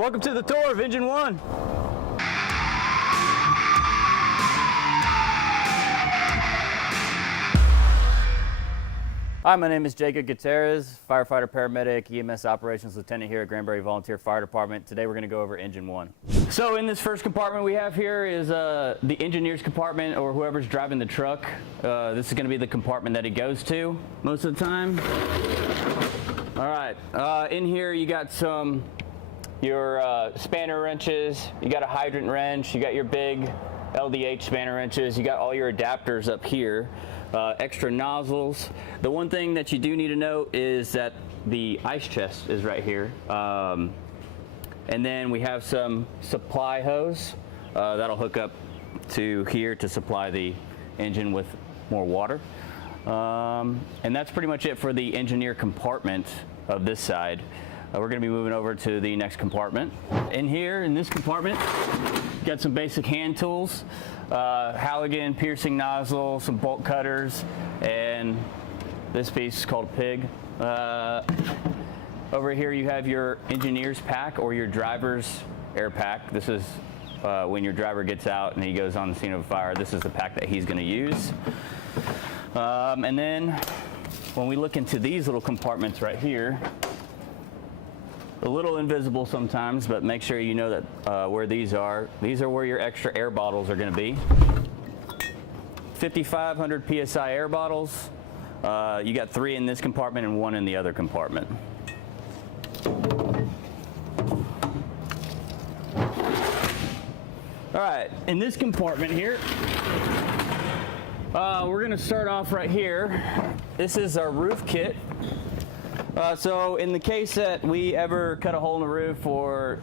Welcome to the tour of Engine 1. Hi, my name is Jacob Gutierrez, firefighter, paramedic, EMS operations lieutenant here at Granbury Volunteer Fire Department. Today we're going to go over Engine 1. So in this first compartment we have here is the engineer's compartment, or whoever's driving the truck. This is going to be the compartment that he goes to most of the time. All right, in here you got your spanner wrenches, you got a hydrant wrench, you got your big LDH spanner wrenches, you got all your adapters up here. Extra nozzles. The one thing that you do need to know is that the ice chest is right here. And then we have some supply hose that'll hook up to here to supply the engine with more water. And that's pretty much it for the engineer compartment of this side. We're going to be moving over to the next compartment. In here, in this compartment, got some basic hand tools, Halligan piercing nozzle, some bolt cutters, and this piece is called a pig. Over here you have your engineer's pack or your driver's air pack. This is when your driver gets out and he goes on the scene of a fire. This is the pack that he's going to use. And then when we look into these little compartments right here, a little invisible sometimes, but make sure you know that where these are. These are where your extra air bottles are going to be. 5,500 PSI air bottles. You got 3 in this compartment and 1 in the other compartment. All right, in this compartment here, we're going to start off right here. This is our roof kit. So in the case that we ever cut a hole in the roof or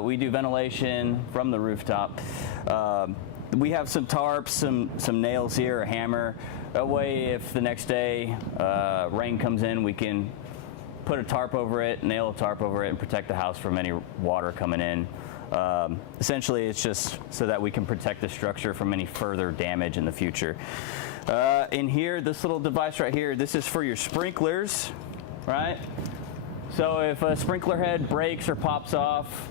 we do ventilation from the rooftop, we have some tarps, some nails here, a hammer. That way if the next day rain comes in, we can put a tarp over it, nail a tarp over it, and protect the house from any water coming in. Essentially it's just so that we can protect the structure from any further damage in the future. In here, this little device right here, this is for your sprinklers. Right? So if a sprinkler head breaks or pops off,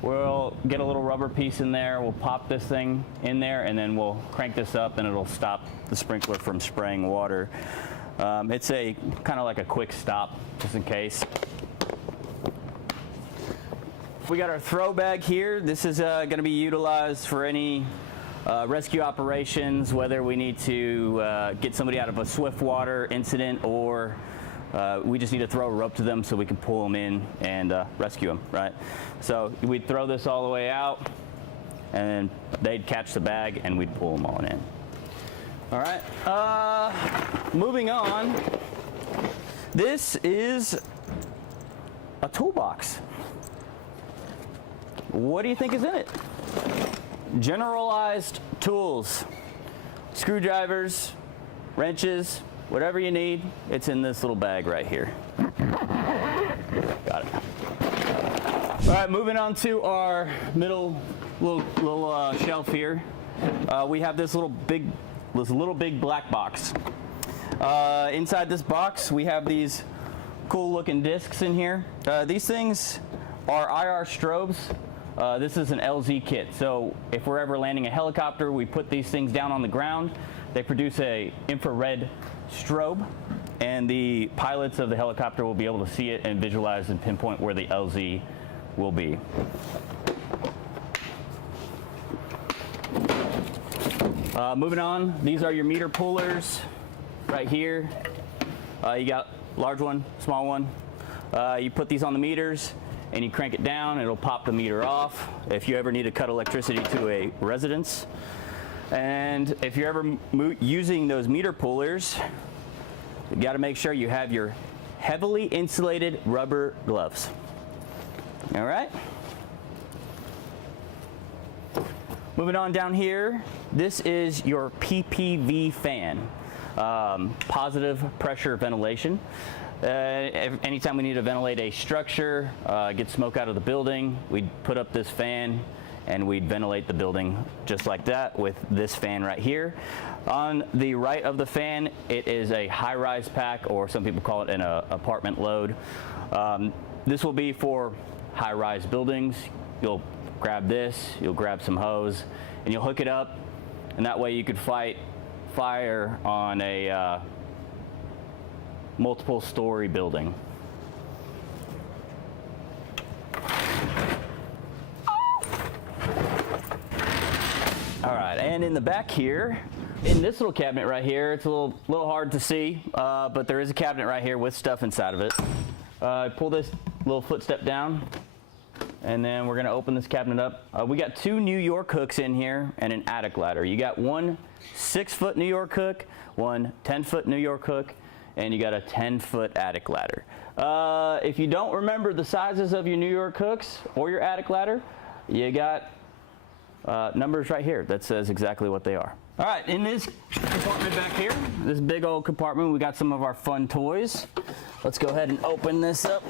we'll get a little rubber piece in there, we'll pop this thing in there, and then we'll crank this up and it'll stop the sprinkler from spraying water. It's a kind of like a quick stop, just in case. We got our throw bag here. This is going to be utilized for any rescue operations, whether we need to get somebody out of a swift water incident or we just need to throw a rope to them so we can pull them in and rescue them, right? So we'd throw this all the way out, and they'd catch the bag, and we'd pull them all in. All right, moving on. This is a toolbox. What do you think is in it? Generalized tools, screwdrivers, wrenches, whatever you need, it's in this little bag right here. Got it. All right, moving on to our middle little shelf here. We have this little big black box. Inside this box, we have these cool looking discs in here. These things are IR strobes. This is an LZ kit. So if we're ever landing a helicopter, we put these things down on the ground. They produce a infrared strobe, and the pilots of the helicopter will be able to see it and visualize and pinpoint where the LZ will be. Moving on, these are your meter pullers right here. You got large one, small one. You put these on the meters and you crank it down, it'll pop the meter off if you ever need to cut electricity to a residence. And if you're ever using those meter pullers, you got to make sure you have your heavily insulated rubber gloves. All right. Moving on down here, this is your PPV fan, positive pressure ventilation. Anytime we need to ventilate a structure, get smoke out of the building, we'd put up this fan and we'd ventilate the building just like that with this fan right here. On the right of the fan, it is a high-rise pack, or some people call it an apartment load. This will be for high-rise buildings, you'll grab this, you'll grab some hose, and you'll hook it up, and that way you could fight fire on a multiple story building. All right, and in the back here, in this little cabinet right here, it's a little hard to see, but there is a cabinet right here with stuff inside of it. Pull this little footstep down, and then we're gonna open this cabinet up. We got 2 New York hooks in here and an attic ladder. You got one 6-foot New York hook, one 10-foot New York hook, and you got a 10-foot attic ladder. If you don't remember the sizes of your New York hooks or your attic ladder, you got numbers right here that says exactly what they are. All right, in this compartment back here, this big old compartment, we got some of our fun toys. Let's go ahead and open this up,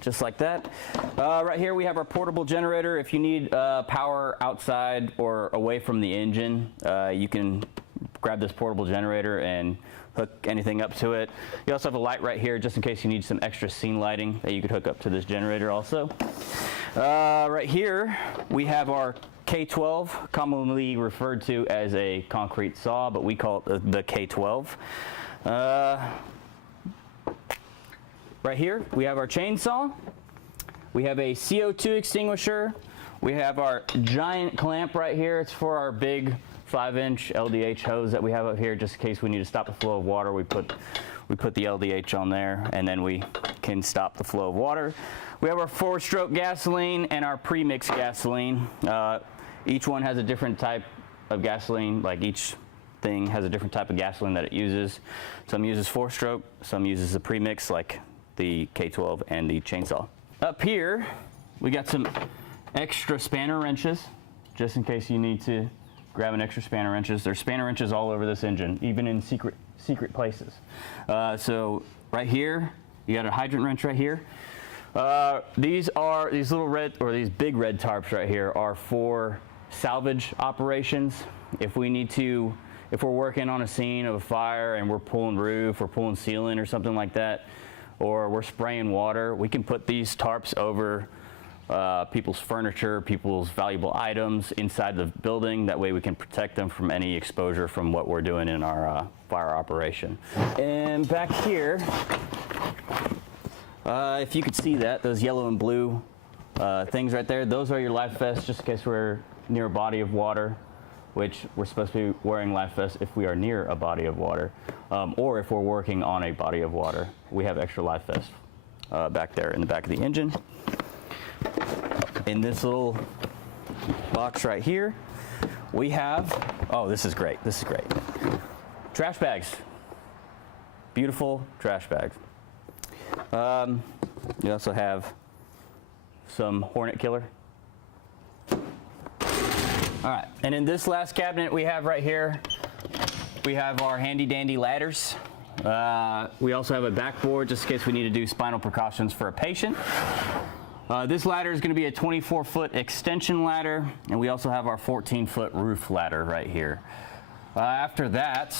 just like that. Right here we have our portable generator. If you need power outside or away from the engine, you can grab this portable generator and hook anything up to it. You also have a light right here just in case you need some extra scene lighting that you could hook up to this generator also. Right here we have our K12, commonly referred to as a concrete saw, but we call it the K12. Right here we have our chainsaw. We have a CO2 extinguisher. We have our giant clamp right here. It's for our big 5-inch LDH hose that we have up here, just in case we need to stop the flow of water. We put the LDH on there, and then we can stop the flow of water. We have our 4-stroke gasoline and our pre-mix gasoline. Each one has a different type of gasoline, like each thing has a different type of gasoline that it uses. Some uses 4-stroke, some uses the pre-mix, like the K12 and the chainsaw. Up here, we got some extra spanner wrenches, just in case you need to grab an extra spanner wrenches. There's spanner wrenches all over this engine, even in secret places. So right here, you got a hydrant wrench right here. These little red, or these big red tarps right here are for salvage operations. If we're working on a scene of a fire and we're pulling roof or pulling ceiling or something like that, or we're spraying water, we can put these tarps over people's furniture, people's valuable items inside the building. That way we can protect them from any exposure from what we're doing in our fire operation. And back here, if you could see that, those yellow and blue things right there, those are your life vests, just in case we're near a body of water, which we're supposed to be wearing life vests if we are near a body of water, or if we're working on a body of water. We have extra life vests back there in the back of the engine. In this little box right here, we have, oh, this is great, trash bags. Beautiful trash bags. You also have some Hornet Killer. All right, and in this last cabinet we have right here, we have our handy dandy ladders. We also have a backboard just in case we need to do spinal precautions for a patient. This ladder is going to be a 24-foot extension ladder, and we also have our 14-foot roof ladder right here. After that,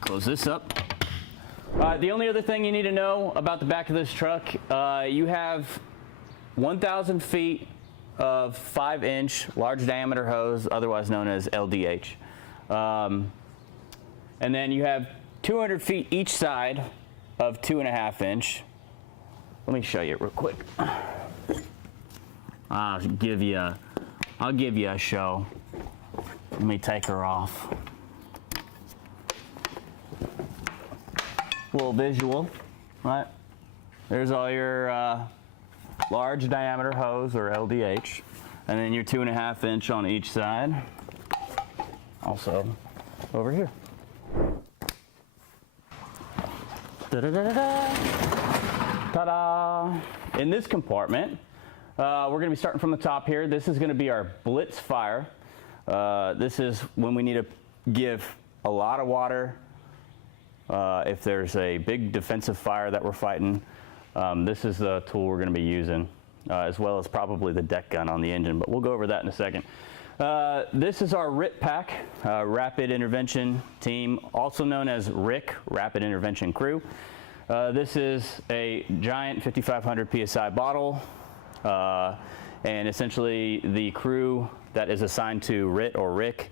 close this up. The only other thing you need to know about the back of this truck, you have 1,000 feet of 5-inch large diameter hose, otherwise known as LDH. And then you have 200 feet each side of 2.5-inch. Let me show you real quick. I'll give you a show. Let me take her off. A little visual, right? There's all your large diameter hose, or LDH, and then your 2.5-inch on each side. Also over here. Ta-da! In this compartment, we're going to be starting from the top here. This is going to be our blitz fire. This is when we need to give a lot of water. If there's a big defensive fire that we're fighting, this is the tool we're going to be using, as well as probably the deck gun on the engine, but we'll go over that in a second. This is our RIT pack, Rapid Intervention Team, also known as RIC, Rapid Intervention Crew. This is a giant 5,500 PSI bottle, and essentially the crew that is assigned to RIT or RIC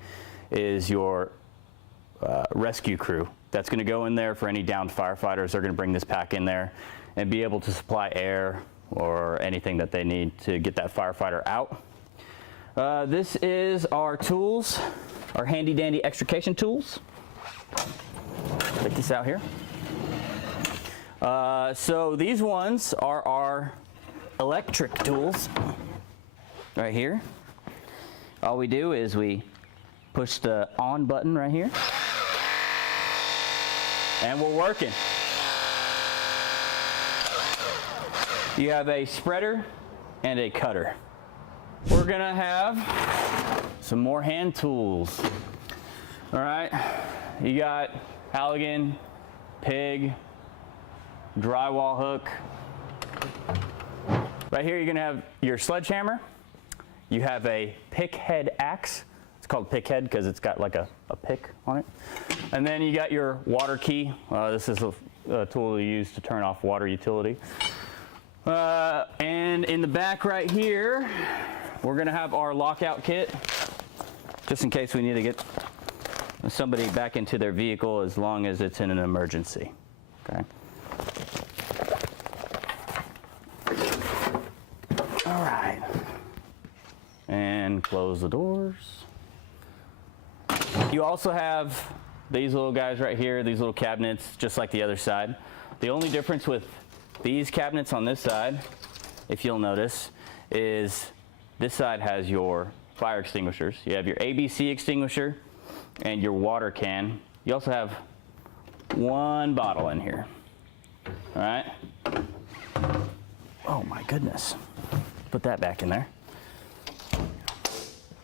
is your rescue crew. That's going to go in there for any downed firefighters. They're going to bring this pack in there and be able to supply air or anything that they need to get that firefighter out. This is our tools, our handy dandy extrication tools. Take this out here. So these ones are our electric tools right here. All we do is we push the on button right here, and we're working. You have a spreader and a cutter. We're gonna have some more hand tools. All right, you got Halligan, pig, drywall hook. Right here you're gonna have your sledgehammer. You have a pick head axe. It's called pick head because it's got like a pick on it. And then you got your water key. This is a tool you use to turn off water utility. And in the back right here, we're gonna have our lockout kit, just in case we need to get somebody back into their vehicle as long as it's in an emergency, okay? All right, and close the doors. You also have these little guys right here, these little cabinets, just like the other side. The only difference with these cabinets on this side, if you'll notice, is this side has your fire extinguishers. You have your ABC extinguisher and your water can. You also have one bottle in here. All right. Oh my goodness. Put that back in there.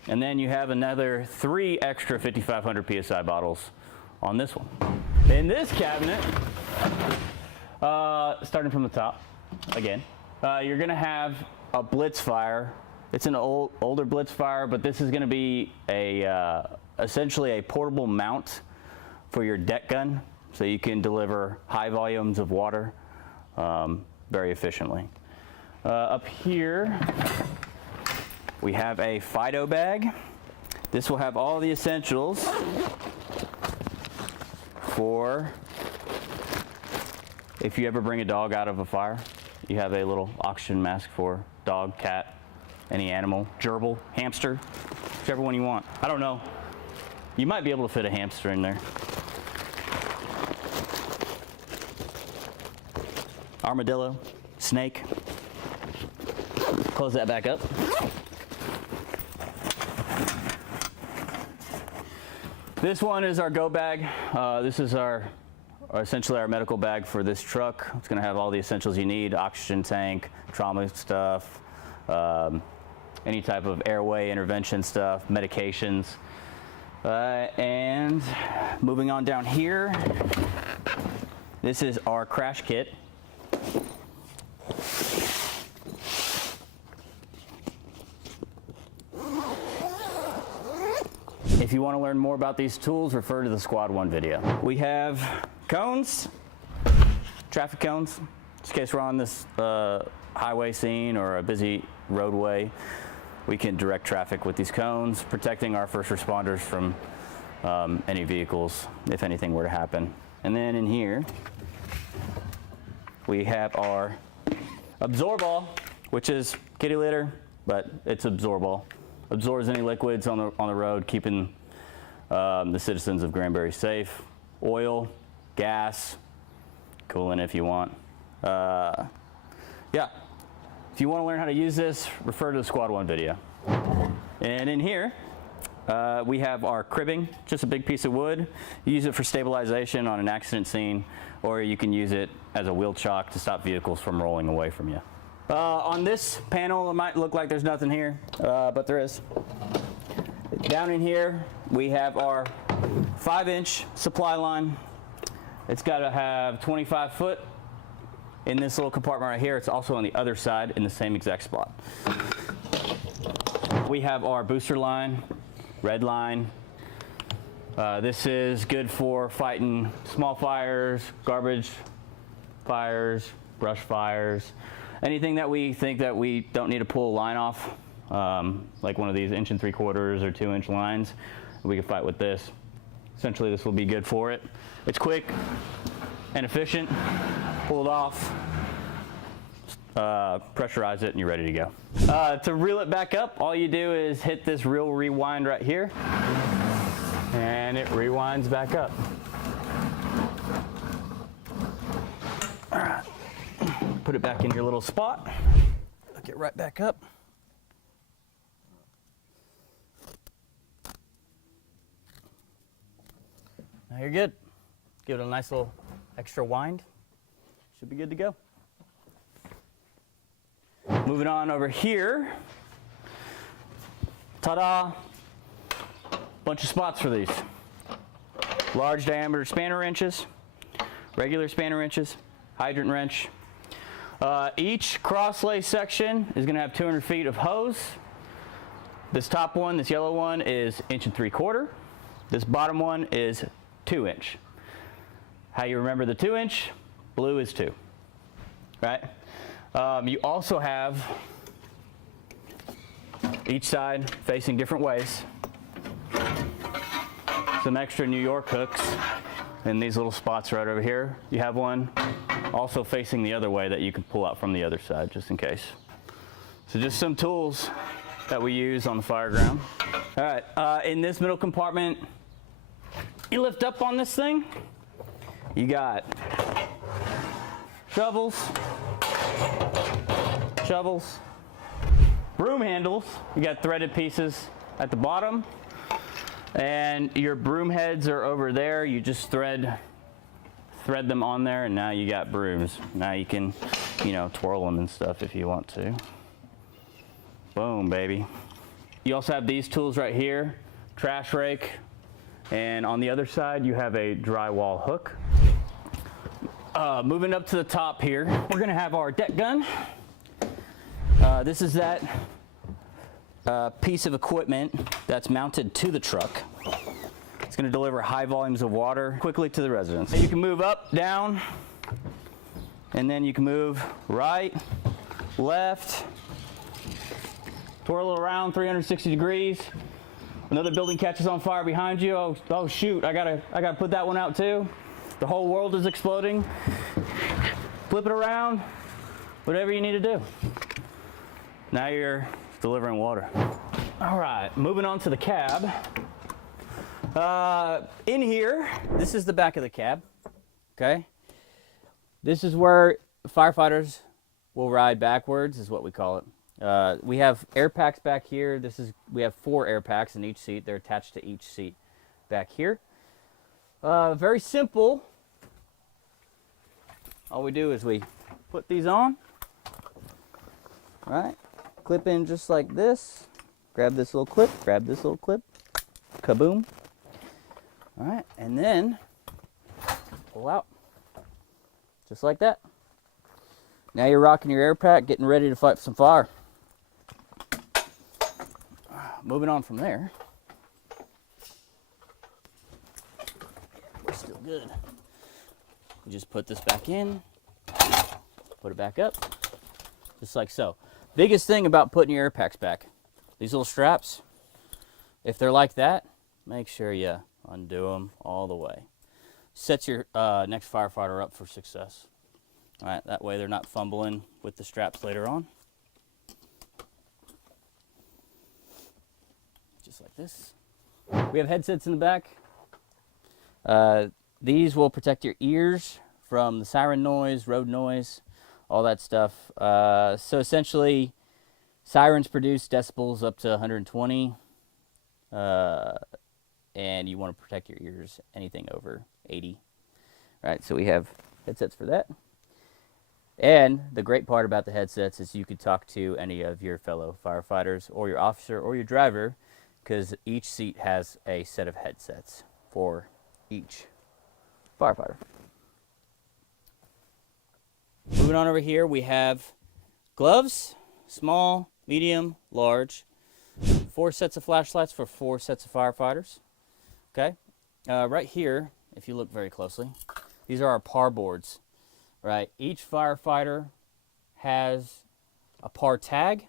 And then you have another 3 extra 5,500 PSI bottles on this one. In this cabinet, starting from the top, again, you're gonna have a blitz fire. It's an older blitz fire, but this is gonna be a essentially a portable mount for your deck gun, so you can deliver high volumes of water very efficiently. Up here, we have a Fido bag. This will have all the essentials for if you ever bring a dog out of a fire. You have a little oxygen mask for dog, cat, any animal, gerbil, hamster, whichever one you want. I don't know. You might be able to fit a hamster in there. Armadillo, snake. Close that back up. This one is our go bag. This is essentially our medical bag for this truck. It's going to have all the essentials you need: oxygen tank, trauma stuff, any type of airway intervention stuff, medications. And moving on down here, this is our crash kit. If you want to learn more about these tools, refer to the Squad 1 video. We have cones, traffic cones, just in case we're on this highway scene or a busy roadway. We can direct traffic with these cones, protecting our first responders from any vehicles if anything were to happen. And then in here, we have our Absorball, which is kitty litter, but it's Absorball. Absorbs any liquids on the road, keeping the citizens of Granbury safe. Oil, gas, coolant if you want. Yeah, if you want to learn how to use this, refer to the Squad 1 video. And in here, we have our cribbing, just a big piece of wood. You use it for stabilization on an accident scene, or you can use it as a wheel chock to stop vehicles from rolling away from you. On this panel, it might look like there's nothing here, but there is. Down in here, we have our 5-inch supply line. It's got to have 25 foot in this little compartment right here. It's also on the other side in the same exact spot. We have our booster line, red line. This is good for fighting small fires, garbage fires, brush fires, anything that we think that we don't need to pull a line off, like one of these 1 3/4 or 2 inch lines, we can fight with this. Essentially, this will be good for it. It's quick and efficient. Pull it off, pressurize it, and you're ready to go. To reel it back up, all you do is hit this reel rewind right here, and it rewinds back up. All right, put it back in your little spot. Hook it right back up. Now you're good. Give it a nice little extra wind. Should be good to go. Moving on over here. Ta-da! Bunch of spots for these. Large diameter spanner wrenches, regular spanner wrenches, hydrant wrench. Each crosslay section is going to have 200 feet of hose. This top one, this yellow one, is 1 3/4. This bottom one is 2 inch. How you remember the 2 inch? Blue is 2, right? You also have each side facing different ways. Some extra New York hooks in these little spots right over here. You have one also facing the other way that you can pull out from the other side just in case. So just some tools that we use on the fire ground. All right, in this middle compartment, you lift up on this thing, you got shovels, broom handles, you got threaded pieces at the bottom, and your broom heads are over there. You just thread them on there, and now you got brooms. Now you can, twirl them and stuff if you want to. Boom, baby. You also have these tools right here, trash rake, and on the other side you have a drywall hook. Moving up to the top here, we're gonna have our deck gun. This is that piece of equipment that's mounted to the truck. It's gonna deliver high volumes of water quickly to the residents. You can move up, down, and then you can move right, left, twirl it around 360 degrees. Another building catches on fire behind you. Oh shoot, I gotta put that one out too. The whole world is exploding. Flip it around, whatever you need to do. Now you're delivering water. All right, moving on to the cab. In here, this is the back of the cab, okay? This is where firefighters will ride backwards, is what we call it. We have air packs back here. We have 4 air packs in each seat. They're attached to each seat back here. Very simple. All we do is we put these on, right? Clip in just like this. Grab this little clip, kaboom. All right, and then pull out, just like that. Now you're rocking your air pack, getting ready to fight some fire. Moving on from there. We're still good. You just put this back in, put it back up, just like so. Biggest thing about putting your air packs back, these little straps, if they're like that, make sure you undo them all the way. Sets your next firefighter up for success. All right, that way they're not fumbling with the straps later on. Just like this. We have headsets in the back. These will protect your ears from the siren noise, road noise, all that stuff. So essentially, sirens produce decibels up to 120, and you want to protect your ears anything over 80. All right, so we have headsets for that. And the great part about the headsets is you could talk to any of your fellow firefighters or your officer or your driver, because each seat has a set of headsets for each firefighter. Moving on over here, we have gloves, small, medium, large. 4 sets of flashlights for 4 sets of firefighters. Okay, right here, if you look very closely, these are our par boards. right? Each firefighter has a PAR tag,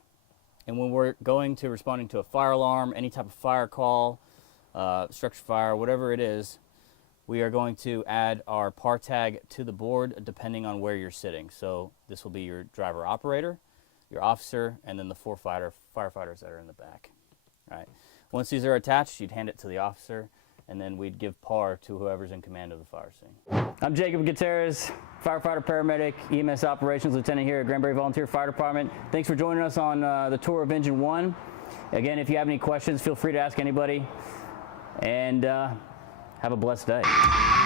and when we're going to responding to a fire alarm, any type of fire call, structure fire, whatever it is, we are going to add our PAR tag to the board depending on where you're sitting. So this will be your driver operator, your officer, and then the four firefighters that are in the back. All right. Once these are attached, you'd hand it to the officer, and then we'd give PAR to whoever's in command of the fire scene. I'm Jacob Gutierrez, firefighter, paramedic, EMS operations lieutenant here at Granbury Volunteer Fire Department. Thanks for joining us on the tour of Engine 1. Again, if you have any questions, feel free to ask anybody, and have a blessed day.